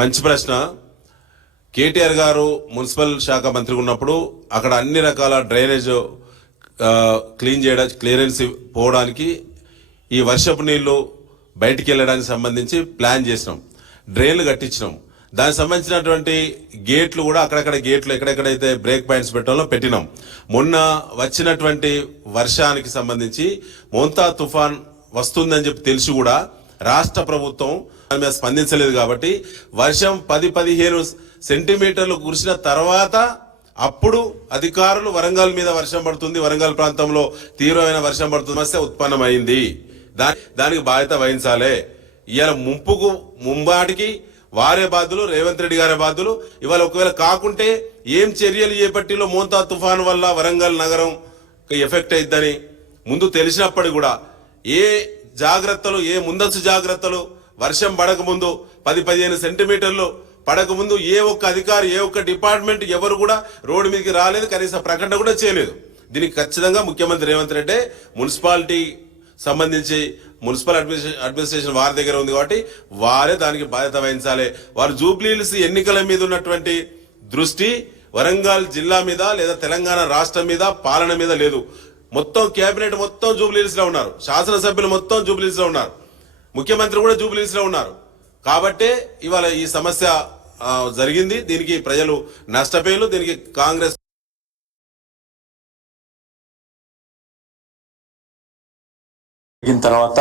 మంచి ప్రశ్న. కేటీఆర్ గారు మున్సిపల్ శాఖ మంత్రి ఉన్నప్పుడు అక్కడ అన్ని రకాల డ్రైనేజ్ క్లీన్ చేయడం, క్లియరెన్స్ పోవడానికి ఈ వర్షపు నీళ్లు బయటికి వెళ్ళడానికి సంబంధించి ప్లాన్ చేసినాం, డ్రైన్లు కట్టించినాం. దానికి సంబంధించినటువంటి గేట్లు కూడా అక్కడక్కడ గేట్లు ఎక్కడెక్కడైతే బ్రేక్ పాయింట్స్ పెట్టాలో పెట్టినాం. మొన్న వచ్చినటువంటి వర్షానికి సంబంధించి మోంతా తుఫాన్ వస్తుందని చెప్పి తెలిసి కూడా రాష్ట్ర ప్రభుత్వం దాని మీద స్పందించలేదు. కాబట్టి వర్షం 10-15 సెంటీమీటర్లు కురిసిన తర్వాత అప్పుడు అధికారులు వరంగల్ మీద వర్షం పడుతుంది, వరంగల్ ప్రాంతంలో తీవ్రమైన వర్షం పడుతుంది సమస్య ఉత్పన్నమైంది, దానికి బాధ్యత వహించాలి. ఇవాళ ముంబాటికి వారే బాధ్యులు, రేవంత్ రెడ్డి గారే బాధ్యులు. ఇవాళ ఒకవేళ కాకుంటే ఏం చర్యలు చేపట్టిలో మోంతా తుఫాను వల్ల వరంగల్ నగరం ఎఫెక్ట్ అయిద్దని ముందు తెలిసినప్పటికీ కూడా ఏ జాగ్రత్తలు, ఏ ముందస్తు జాగ్రత్తలు వర్షం పడకముందు 10-15 సెంటీమీటర్లు పడకముందు ఏ ఒక్క అధికారి, ఏ ఒక్క డిపార్ట్మెంట్ ఎవరు కూడా రోడ్డు మీదకి రాలేదు, కనీసం ప్రకటన కూడా చేయలేదు. దీనికి ఖచ్చితంగా ముఖ్యమంత్రి రేవంత్ రెడ్డి మున్సిపాలిటీ సంబంధించి మున్సిపల్ అడ్మినిస్ట్రేషన్ వారి దగ్గర ఉంది కాబట్టి వారే దానికి బాధ్యత వహించాలి. వారు జూబ్లీహిల్స్ ఎన్నికల మీద ఉన్నటువంటి దృష్టి వరంగల్ జిల్లా మీద లేదా తెలంగాణ రాష్ట్రం మీద, పాలన మీద లేదు. మొత్తం కేబినెట్ మొత్తం జూబ్లీహిల్స్ లో ఉన్నారు, శాసనసభ్యులు మొత్తం జూబ్లీహిల్స్ లో ఉన్నారు, ముఖ్యమంత్రి కూడా జూబ్లీహిల్స్ లో ఉన్నారు. కాబట్టే ఇవాళ ఈ సమస్య జరిగింది. దీనికి ప్రజలు నష్టపోయారు. దీనికి కాంగ్రెస్ తర్వాత